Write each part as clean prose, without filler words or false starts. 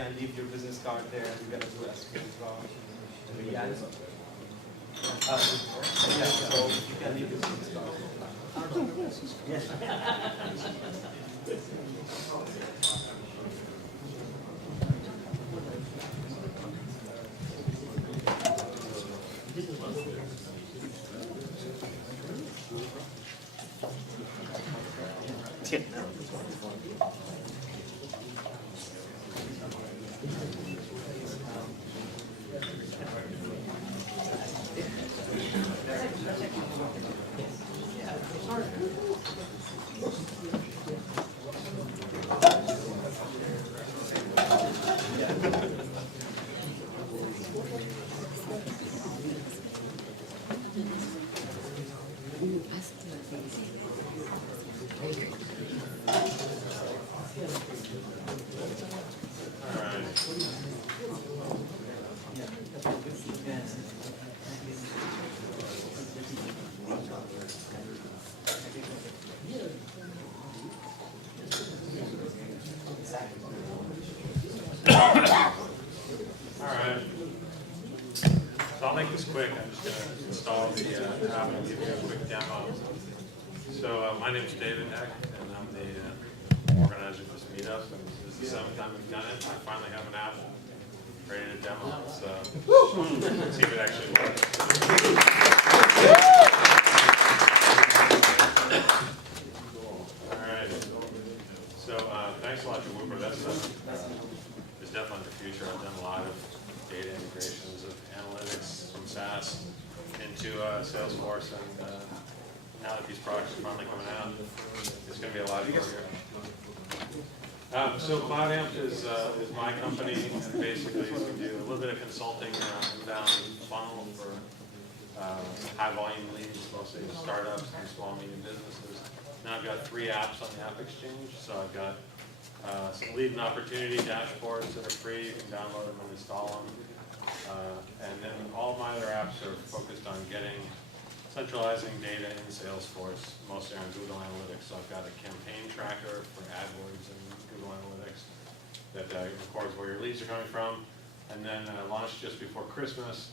can leave your business card there. We're going to do SP as well. Yeah, so you can leave your business card. Yes. Quick, I'm just going to install the app and give you a quick demo. So my name is David Hecht, and I'm the organizer for this meetup. And this is the 7th time we've done it. I finally have an app ready to demo. So let's see if it actually works. All right. So thanks a lot to Woopra. That's definitely the future. I've done a lot of data integrations of analytics from SaaS into Salesforce, and now that these products are finally coming out, it's going to be a lot easier. So CloudAmp is my company, and basically we do a little bit of consulting around inbound funnel for high volume leads, mostly startups and small medium businesses. Now I've got 3 apps on the App Exchange, so I've got some lead and opportunity dashboards that are free. You can download them and install them. And then all of my other apps are focused on centralizing data in Salesforce, mostly on Google Analytics. So I've got a campaign tracker for AdWords and Google Analytics that records where your leads are coming from. And then launched just before Christmas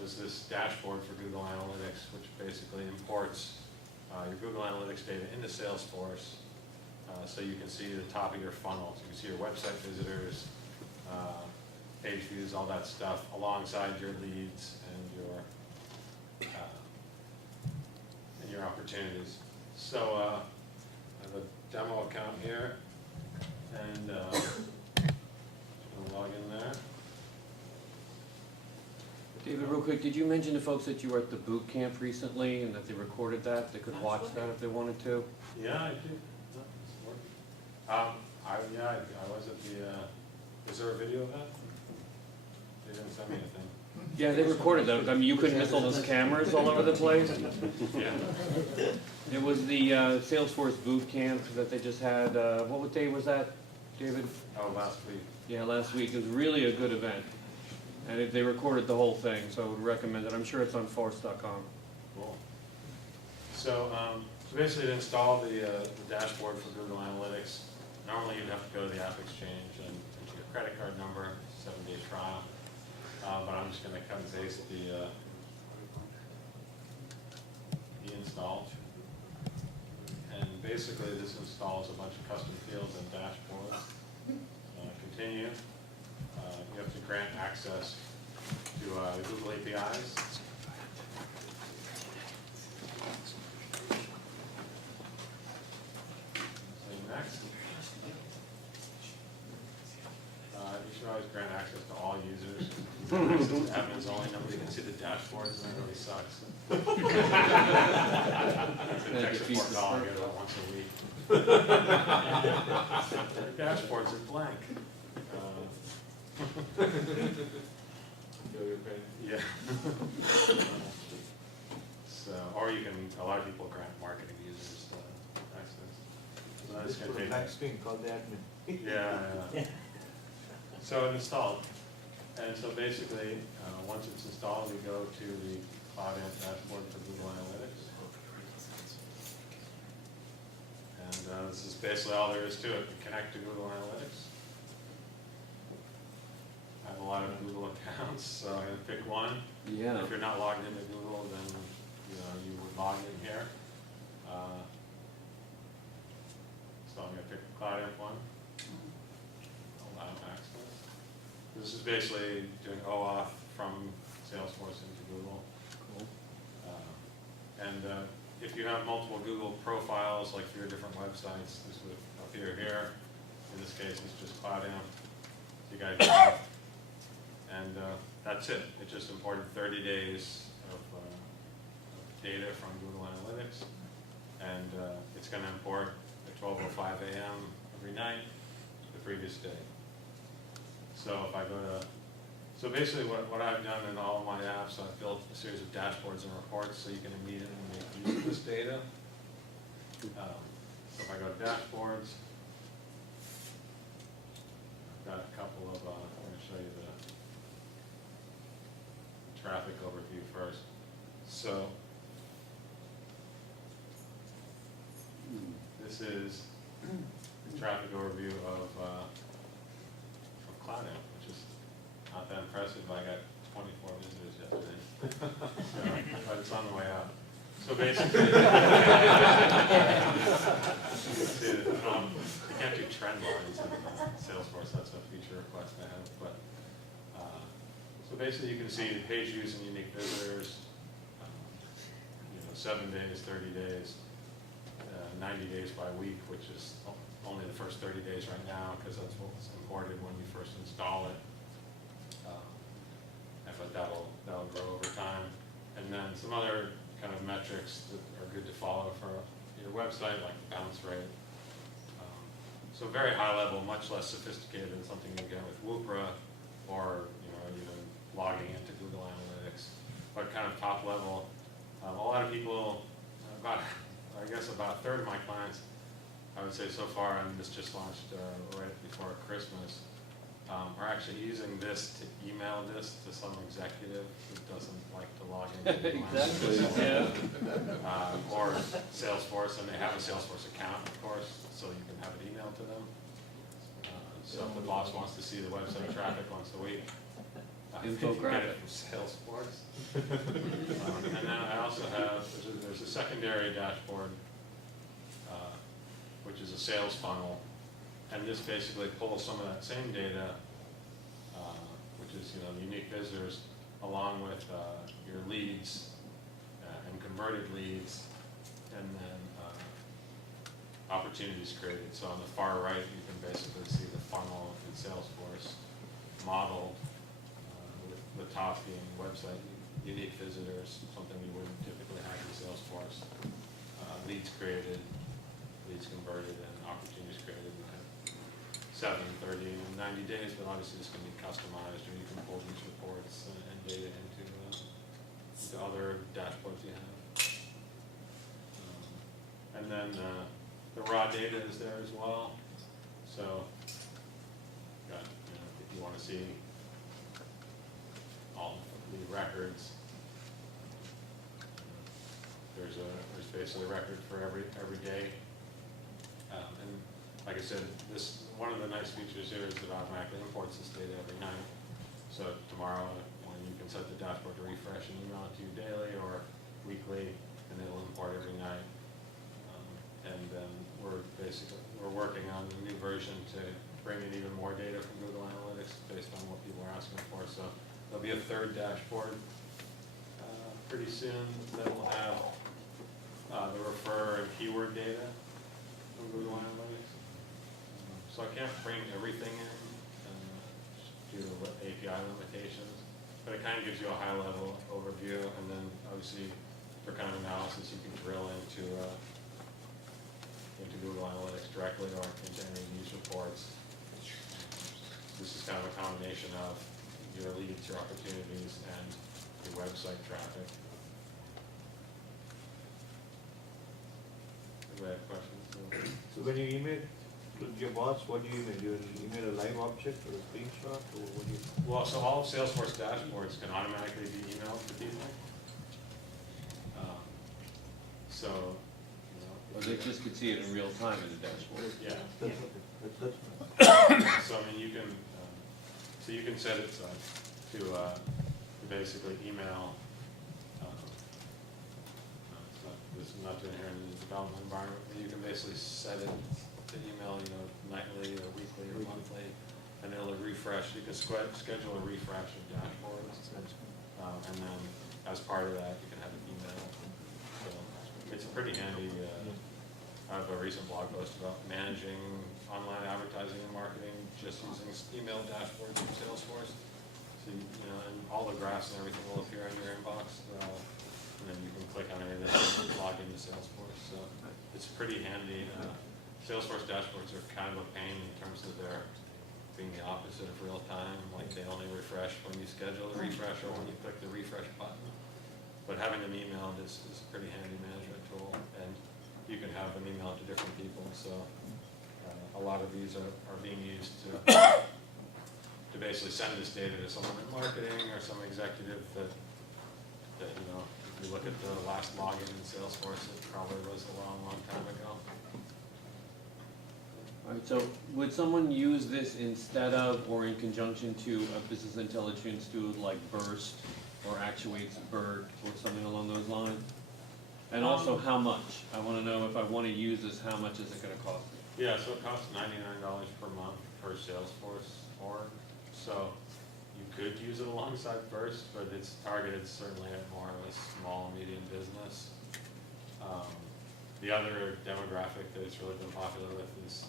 was this dashboard for Google Analytics, which basically imports your Google Analytics data into Salesforce. So you can see the top of your funnel. So you can see your website visitors, page views, all that stuff, alongside your leads and your opportunities. So I have a demo account here, and I'm going to log in there. David, real quick, did you mention to folks that you were at the boot camp recently and that they recorded that? They could watch that if they wanted to? Yeah, I did. I was at the, is there a video of that? They didn't send me anything. Yeah, they recorded that. I mean, you couldn't miss all those cameras all over the place. Yeah. It was the Salesforce boot camp that they just had. What day was that, David? Oh, last week. Yeah, last week. It was really a good event. And they recorded the whole thing, so I would recommend it. I'm sure it's on force.com. Cool. So, basically to install the dashboard for Google Analytics, normally you'd have to go to the App Exchange and enter your credit card number, 7-day trial. But I'm just going to cut and paste the install. And basically this installs a bunch of custom fields and dashboards. Continue. You have to grant access to the Google APIs. Next. You should always grant access to all users. Admins only, nobody can see the dashboards, and that really sucks. It's a tech support call, I get it once a week. The dashboards are blank. Yeah. So, or you can, a lot of people grant marketing users access. So that's going to take. Black screen called the admin. Yeah. So it installed. And so basically, once it's installed, we go to the CloudAmp dashboard for Google Analytics. And this is basically all there is to it. We connect to Google Analytics. accounts, so I'm gonna pick one. Yeah. If you're not logged into Google, then you would log in here. So I'm gonna pick CloudAmp one. Allow access. This is basically doing OAuth from Salesforce into Google. Cool. If you have multiple Google profiles, like for your different websites, this would appear here. In this case, it's just CloudAmp. You guys have, and that's it. It just imported 30 days of data from Google Analytics, and it's going to import at 12:05 a.m. every night the previous day. So if I go to, so basically what I've done in all of my apps, I've built a series of dashboards and reports so you can immediately make use of this data. So if I go to dashboards, I've got a couple of, I'm going to show you the traffic overview first. So this is the traffic overview of CloudAmp, which is not that impressive. I got 24 visitors yesterday, but it's on the way up. So basically, you can't do trend lines in Salesforce. That's a feature request I have. But so basically, you can see the page views and unique visitors. 7 days, 30 days, 90 days by week, which is only the first 30 days right now because that's what's imported when you first install it. But that'll grow over time. And then some other kind of metrics that are good to follow for your website, like the bounce rate. So very high level, much less sophisticated than something you get with Woopra or even logging into Google Analytics, but kind of top level. A lot of people, about a third of my clients, I would say so far, and this just launched right before Christmas, are actually using this to email this to some executive who doesn't like to log into Exactly. or Salesforce, and they have a Salesforce account, of course, so you can have it emailed to them. So if the boss wants to see the website traffic once a week, you can get it from Salesforce. And then I also have, there's a secondary dashboard, which is a sales funnel. And this basically pulls some of that same data, which is unique visitors, along with your leads and converted leads, and then opportunities created. So on the far right, you can basically see the funnel in Salesforce modeled, with the top being website unique visitors, something you wouldn't typically have in Salesforce, leads created, leads converted, and opportunities created. 7, 30, and 90 days, but obviously this can be customized, or you can pull these reports and data into other dashboards you have. And then the raw data is there as well. So, if you want to see all the records, there's basically a record for every day. And like I said, one of the nice features here is it automatically imports this data every night. So tomorrow, when you can set the dashboard to refresh and email it to you daily or weekly, and it'll import every night. And then we're working on the new version to bring in even more data from Google Analytics based on what people are asking for. So there'll be a third dashboard pretty soon that will have the refer and keyword data from Google Analytics. So I can't bring everything in due to API limitations, but it kind of gives you a high-level overview, and then obviously for kind of analysis you can drill into Google Analytics directly or into any news reports. This is kind of a combination of your leads, your opportunities, and your website traffic. Do I have questions? So when you email to your boss, what do you email? Do you email a live object or a screenshot, or what do you? Well, so all of Salesforce dashboards can automatically be emailed to people. Or they just could see it in real time in the dashboard. Yeah. That's So I mean, you can set it to basically email. This is not doing here in the development environment. You can basically set it to email, nightly or weekly or monthly, and it'll refresh. You can schedule a refresh of dashboards, and then as part of that, you can have an email. So it's pretty handy. I have a recent blog post about managing online advertising and marketing just using email dashboards from Salesforce. So and all the graphs and everything will appear in your inbox. And then you can click on any of this and log into Salesforce. So it's pretty handy. Salesforce dashboards are kind of a pain in terms of their being the opposite of real time. Like they only refresh when you schedule a refresh or when you click the refresh button. But having them emailed is a pretty handy management tool. And you can have them emailed to different people. So a lot of these are being used to basically send this data to someone in marketing or some executive that if you look at the last login in Salesforce, it probably was a long time ago. All right, so would someone use this instead of or in conjunction to a business intelligence tool like Burst or Actuates BERT or something along those lines? And also how much? I want to know if I want to use this, how much is it going to cost me? Yeah, so it costs $99 per month per Salesforce org. So you could use it alongside Burst, but it's targeted certainly at more of a small, medium business. The other demographic that it's really been popular with is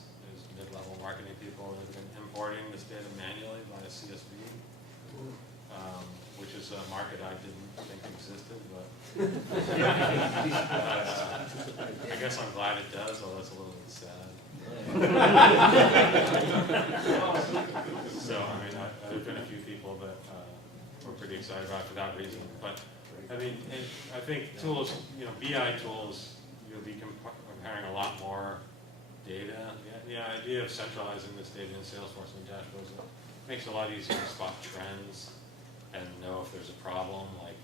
mid-level marketing people that have been importing this data manually via CSV, which is a market I didn't think existed, but I guess I'm glad it does, although it's a little bit sad. So, I mean, there's been a few people that we're pretty excited about for that reason. But, I mean, I think tools, BI tools, you'll be comparing a lot more data. The idea of centralizing this data in Salesforce and dashboards makes it a lot easier to spot trends and know if there's a problem. Like,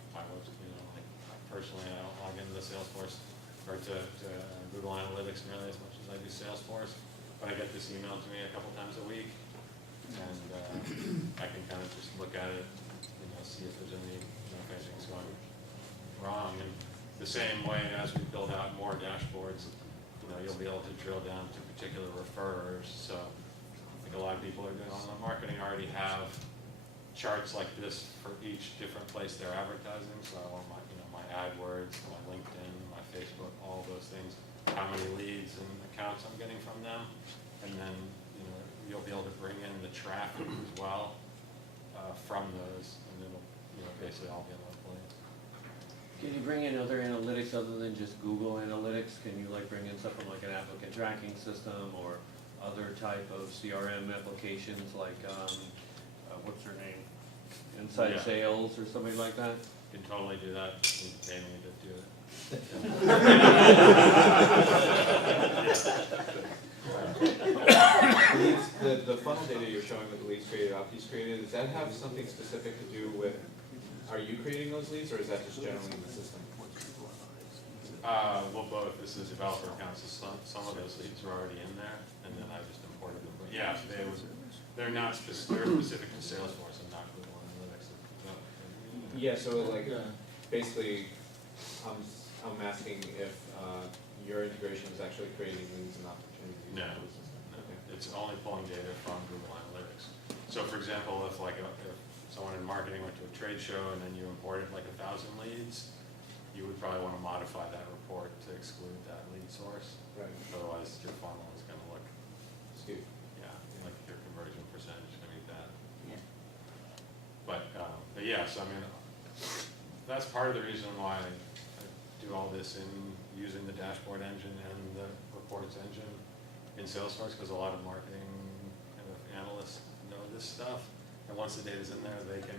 personally, I don't log into the Salesforce or to Google Analytics nearly as much as I do Salesforce, but I get this email to me a couple times a week, and I can kind of just look at it, see if there's any, if anything's going wrong. And the same way as we build out more dashboards, you'll be able to drill down to particular referrers. So I think a lot of people are doing online marketing already have charts like this for each different place they're advertising. So I want my AdWords, my LinkedIn, my Facebook, all those things, how many leads and accounts I'm getting from them. And then, you'll be able to bring in the traffic as well from those, and it'll, basically all be in one place. Can you bring in other analytics other than just Google Analytics? Can you bring in something like an applicant tracking system or other type of CRM applications like, what's her name? Inside Sales or something like that? You can totally do that. You can pay me to do it. The funnel data you're showing with the leads created, opties created, does that have something specific to do with, are you creating those leads, or is that just generally in the system? Well, both. This is developer accounts. So some of those leads are already in there, and then I just imported them. But yeah, they're not they're specific to Salesforce and not Google Analytics. Yeah. So basically, I'm asking if your integration is actually creating leads and opportunities. No. It's only pulling data from Google Analytics. So for example, if someone in marketing went to a trade show and then you imported 1,000 leads, you would probably want to modify that report to exclude that lead source. Right. Otherwise, your funnel is going to look skewed. Yeah, like your conversion percentage is going to be bad. Yeah. But yeah, so I mean, that's part of the reason why I do all this in using the dashboard engine and the reports engine in Salesforce, because a lot of marketing kind of analysts know this stuff, and once the data's in there, they can,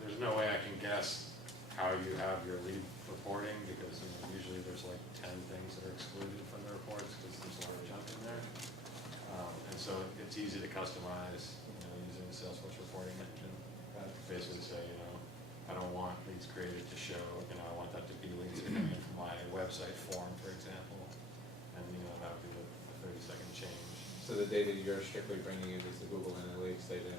there's no way I can guess how you have your lead reporting, because usually there's 10 things that are excluded from the reports because there's a lot of junk in there, and so it's easy to customize using the Salesforce reporting engine. Basically say, I don't want leads created to show, I want that to be leads that come in from my website form, for example. And that would be the 30-second change. So the data you're strictly bringing in is the Google Analytics data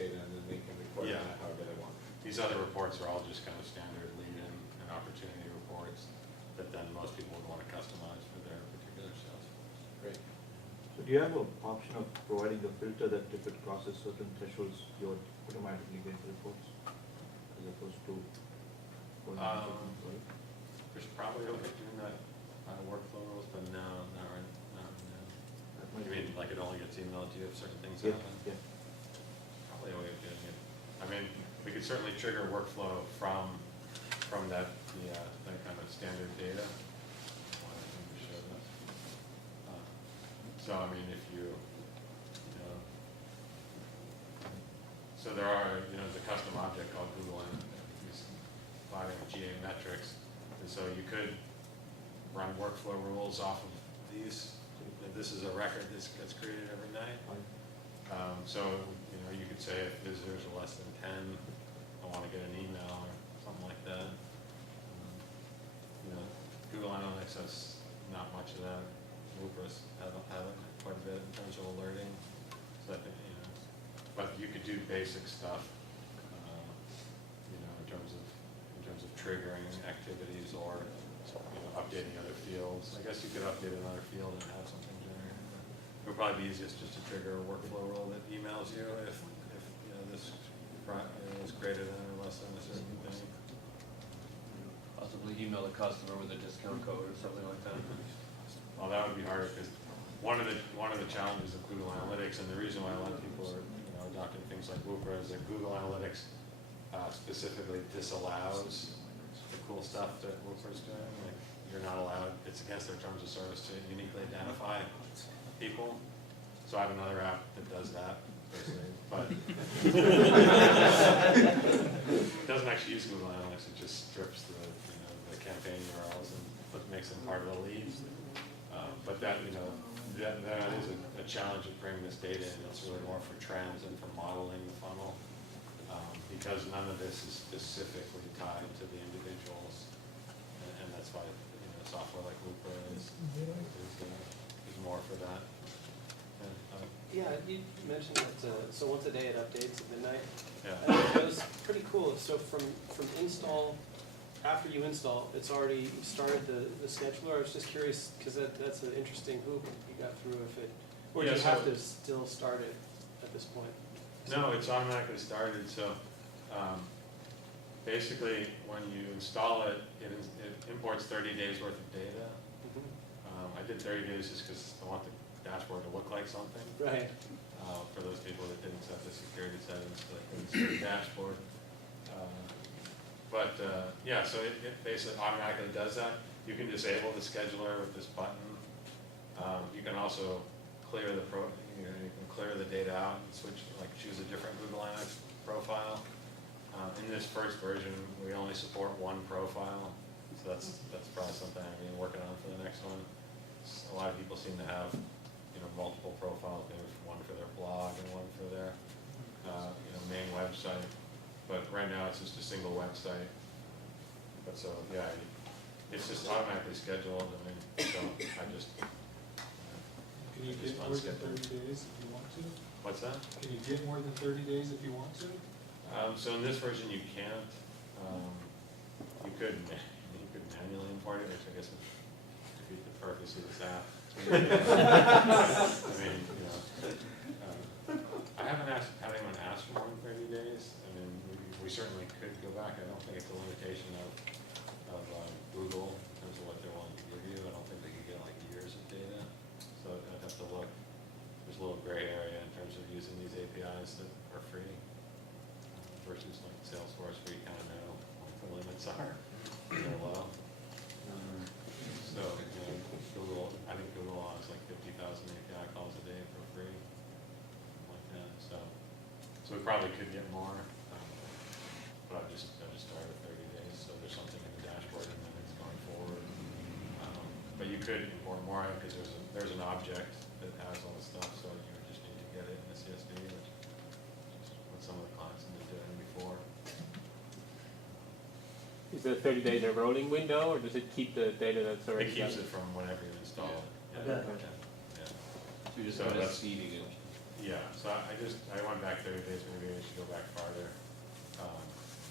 data, and then they can report on Yeah. that however they want. These other reports are all just kind of standard lead-in and opportunity reports that then most people would want to customize for their particular sales. Great. So do you have an option of providing a filter that if it crosses certain thresholds, you would automatically get reports as opposed to? There's probably a way of doing that workflow rules, but no, not right now. You mean like it only gets emailed to you if certain things Yeah, happen? yeah. Probably a way of doing it. I mean, we could certainly trigger workflow from that kind of standard data. Let me show this. So I mean, if you know, so there are, there's a custom object called Google Analytics, providing GA metrics, and so you could run workflow rules off of these. This is a record that gets created every night. So you could say if visitors are less than 10, I want to get an email or something like that. Google Analytics has not much of that. Woopra have quite a bit in terms of alerting. So I think, but you could do basic stuff, in terms of triggering activities or updating other fields. I guess you could update another field and have something generated. It would probably be easiest just to trigger a workflow rule that emails you if this is greater than or less than a certain thing. Possibly email the customer with a discount code or something like that. Well, that would be harder because one of the challenges of Google Analytics, and the reason why a lot of people are adopting things like Woopra, is that Google Analytics specifically disallows the cool stuff that Woopra is doing. Like you're not allowed; it's against their terms of service to uniquely identify people. So I have another app that does that, basically, but it doesn't actually use Google Analytics. It just strips the campaign URLs and makes them part of the leads. But that is a challenge of bringing this data in. It's really more for trends and for modeling the funnel, because none of this is specifically tied to the individuals, and that's why software like Woopra is more for that. Yeah, you mentioned that, so once a day it updates at midnight. Yeah. That was pretty cool. So from install, after you install, it's already started the scheduler. I was just curious, because that's an interesting hoop you got through or do you have to still start it at this point? No, it's automatically started. So basically, when you install it, it imports 30 days worth of data. I did 30 days just because I want the dashboard to look like something. Right. For those people that didn't set the security settings to insert the dashboard. Yeah, so it basically automatically does that. You can disable the scheduler with this button. You can also clear you can clear the data out and choose a different Google Analytics profile. In this first version, we only support one profile, so that's probably something I'm working on for the next one. A lot of people seem to have multiple profiles, maybe one for their blog and one for their main website. But right now it's just a single website. But so yeah, it's just automatically scheduled. So I just Can you get more than 30 days if you want to? What's that? Can you get more than 30 days if you want to? So in this version you can't. You could manually import it, which I guess would defeat the purpose of this app. I haven't had anyone ask for more than 30 days. We certainly could go back. I don't think it's a limitation of Google in terms of what they're willing to give you. I don't think they could get like years of data. So I'd have to look. There's a little gray area in terms of using these APIs that are free versus like Salesforce, where you kind of know what the limits are. They're low. So Google, I think Google has like 50,000 API calls a day for free, something like that. So we probably could get more, but I just started with 30 days. So there's something in the dashboard, and then it's going forward. But you could import more because there's an object that has all the stuff. So you would just need to get it in the CSV, which is what some of the clients have been doing before. Is the 30 days a rolling window, or does it keep the data that's already? It keeps it from whenever you install it. I bet. Yeah. So you're just So kind of that's- seeding it. Yeah, so I went back 30 days, maybe I should go back farther.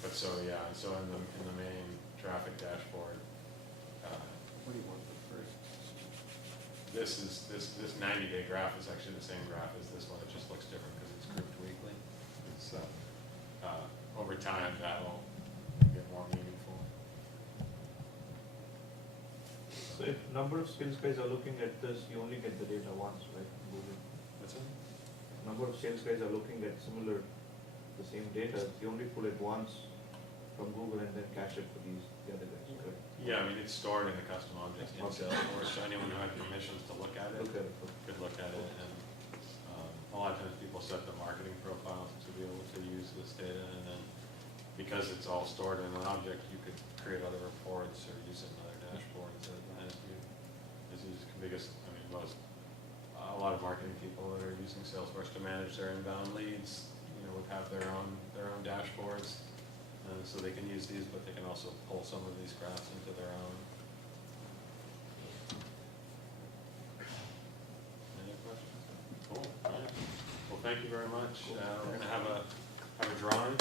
But so, yeah, so in the main traffic dashboard, What do you want first? this 90-day graph is actually the same graph as this one, it just looks different because it's grouped weekly. So, over time, that'll get more meaningful. So if number of sales guys are looking at this, you only get the data once, right? Google. What's it? Number of sales guys are looking at the same data, you only pull it once from Google and then cache it for the other guys, correct? Yeah, I mean, it's stored in a custom object in Okay. Salesforce, so anyone who had permissions to look at it Okay. could look at it, and a lot of times people set the marketing profile to be able to use this data, and then because it's all stored in an object, you could create other reports or use it in other dashboards because I mean a lot of marketing people that are using Salesforce to manage their inbound leads, would have their own dashboards, so they can use these, but they can also pull some of these graphs into their own. Any questions? Cool. All right. Well, thank you very much. We're going to have a drawing.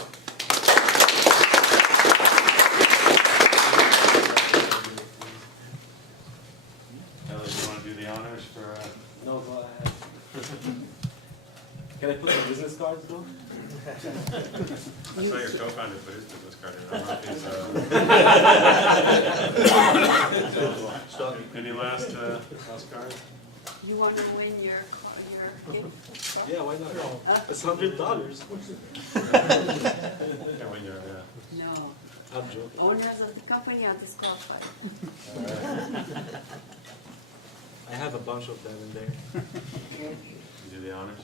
Ellie, do you want to do the honors for? No, go ahead. Can I put the business cards though? I saw your co-founder put his business card in. I don't know if he's, any last cards? You want to win your gift? Yeah, why not? It's $100. Yeah, when you're, No. I'm joking. Owners of the company are disqualified. I have a bunch of them in there. you do the honors.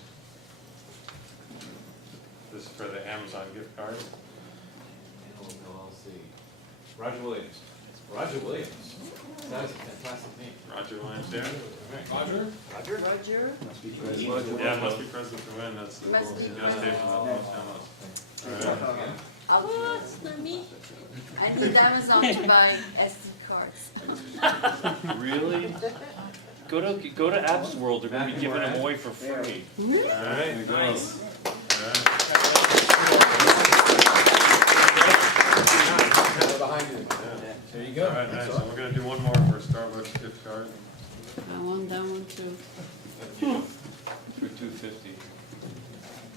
This is for the Amazon gift card. LLC. Roger Williams. Roger Williams. That is a fantastic name. Roger Williams there. Roger? Roger? Yeah, it must be present to win. That's the Must be gas station that most downloads. All right. Oh, it's not me. I need Amazon to buy SD cards. Really? Go to Apps World, they're going to be giving them away for free. All right. Nice. Behind you. There you All right, nice. So we're going to do one more for Starbucks gift card. I want that one too. For $250.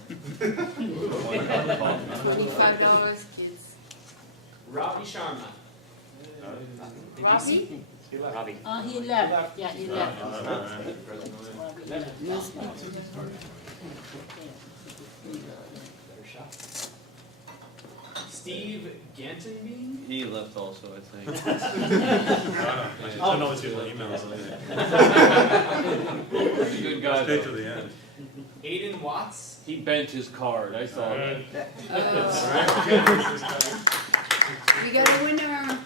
$25, kids. Ravi Sharma. Robbie? Robbie. He left. Yeah, he left. Must be. Steve Gantenby? He left also, I think. I don't know what your emails He's a good guy, Stay to though. the end. Aiden Watts? He bent his card, I saw it. We got a winner.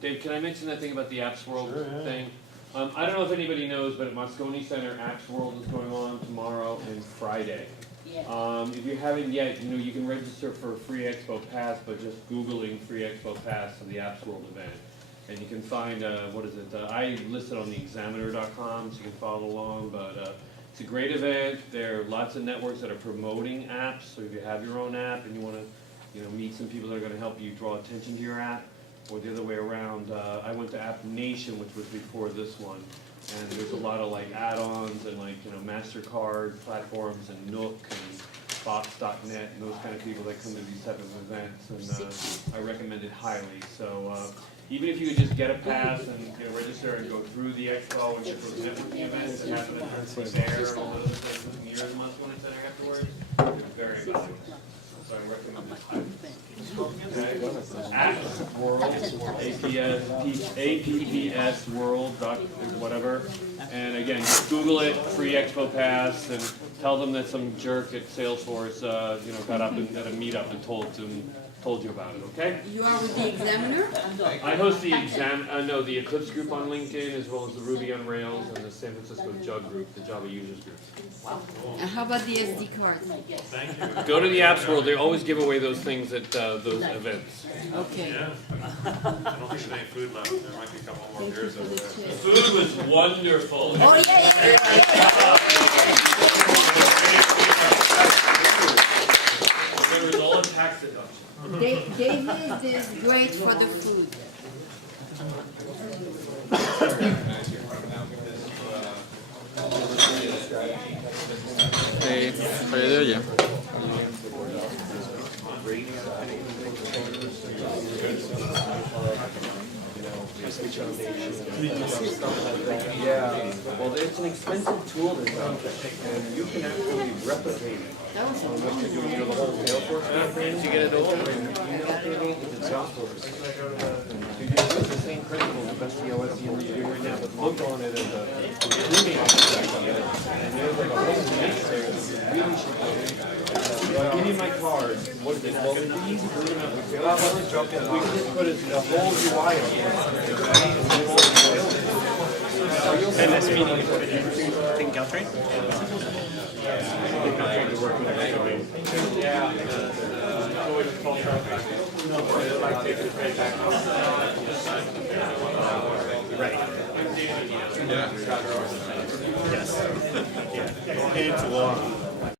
Dave, can I mention that thing about the Apps World Sure, yeah. thing? I don't know if anybody knows, but at Moscone Center, Apps World is going on tomorrow and Friday. Yeah. If you haven't yet, you can register for a free Expo Pass, but just Googling free Expo Pass for the Apps World event. And you can find, I listed on the examiner.com, so you can follow along, but it's a great event. There are lots of networks that are promoting apps, so if you have your own app and you want to meet some people that are going to help you draw attention to your app, or the other way around, I went to App Nation, which was before this one, and there's a lot of add-ons and MasterCard platforms and Nook and Box.net and those kind of people that come to these type of events, and I recommend it highly. So even if you could just get a pass and register and go through the expo and get those networking events that happen at Rackspace there and all those things near the Moscone Center afterwards, it's very valuable. So I recommend it highly. Apps World, APPS World, whatever. And again, Google it, free Expo Pass, and tell them that some jerk at Salesforce, got up at a meetup and told you about it, okay? You are with the Examiner? I host the the Eclipse group on LinkedIn, as well as the Ruby on Rails and the San Francisco Jug group, the Java users group. And how about the SD cards? Thank you. Go to the Apps World, they always give away those things at those events. Okay. Yeah. I don't think there's any food left. There might be a couple more Thank you beers for over the there. tip. Food was wonderful. Oh, yeah. tax deduction. David is great for the food. Hey, how you doing? Yeah, well, it's an expensive tool to develop, and you can actually replicate it. That was On what you're doing, you know, the whole Salesforce campaign. Did you get it over? Email marketing, it's in Salesforce. You use the same principles of SEO, SEO you're doing right now, but look on it as a recruiting opportunity. And there's like a whole niche there that you really should go into. I'll give you my card. What is it? Well, it's easy to do it with Salesforce. We just put it, the whole UI on it. And this meeting is what you think Caltrain? Right. Yes. Yeah. It's long.